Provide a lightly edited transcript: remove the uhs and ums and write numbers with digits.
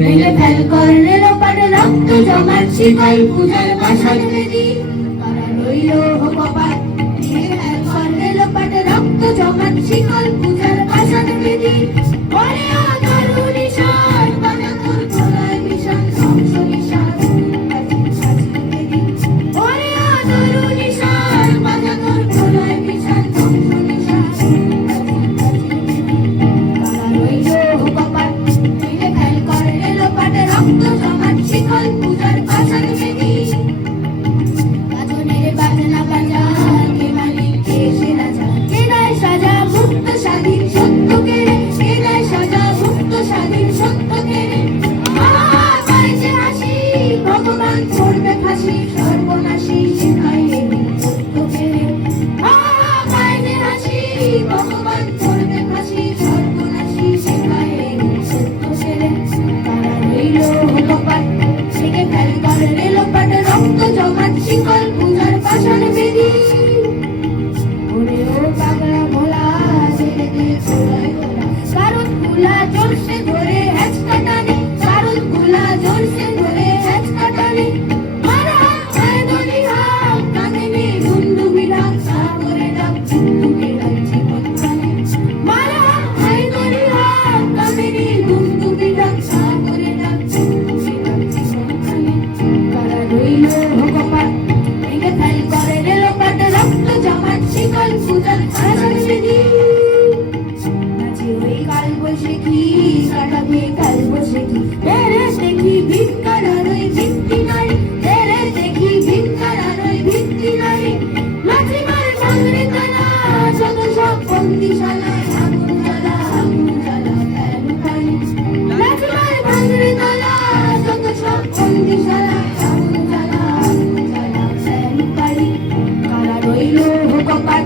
ভেঙে ফেল কর রেলোপাট রক্ত জমাট শিকল পূজার বাসন বেদি কারা রইল কপাট ভেঙে ফেল কর রেলোপাট রক্ত জমাট শিকল পূজার বাসন বেদি ওরে আধারু নিশান বাজা তোর গলায় মিশন ধ্বংস নিশান ওরে আধারু নিশান বাজা তোর গলায় মিশন ধ্বংস নিশান কারা রইল কপাট ভেঙে ফেল কর রেলোপাট রক্ত জমাট শিকল পূজার বাসন বেদি বাজনের বাজনা বাজা কে মালিক কে সে রাজা কে দেয় সাজা মুক্ত স্বাধীন সত্য কেড়ে কে দেয় সাজা মুক্ত স্বাধীন সত্য কেড়ে গায়ে যে হাসি ভগবান করবে ফাঁসি সর্বনাশী শেখায় সত্য কেড়ে গায়ে যে হাসি ভগবান করবে ফাঁসি সর্বনাশী শেখায় সত্য কেড়ে তারা রইল কপাট ভেঙে ফেল কর রেলোপাট রক্ত জমাট শিকল পূজার বাসন বেদি ওরে ও পাগলা ভোলা ছেড়ে দে ভোলায় ভোলা কারণ গুলা জোরসে ধরে হ্যাচ কাটানি কারণ গুলা জোরসে ধরে হ্যাচ কাটানি মারা হয় দলি হাত কাঁদেনি দুন্দুবি ডাক সাগরে ডাক দুন্দুবি ডাক জীবন কানে মারা হয় দলি হাত কাঁদেনি দুন্দুবি ডাক সাগরে ডাক দুন্দুবি ডাক জীবন কানে কারা রইল কপাট ভেঙে ফেল করে রেলোপাট রক্ত জমাট শিকল পূজার বাসন বেদি নাচে ওই কাল বৈশাখী কাটাবে কাল বৈশাখী তেরে দেখি ভিক্ষার ওই ভিত্তি নারী তেরে দেখি ভিক্ষার ওই ভিত্তি নারী লাঠিমার ভাঙরে তালা যত সব বন্দিশালা আগুন জ্বালা ফেল পানি লাঠিমার ভাঙরে তালা যত সব বন্দিশালা আগুন জ্বালা ফেল পানি কারা রইল কপাট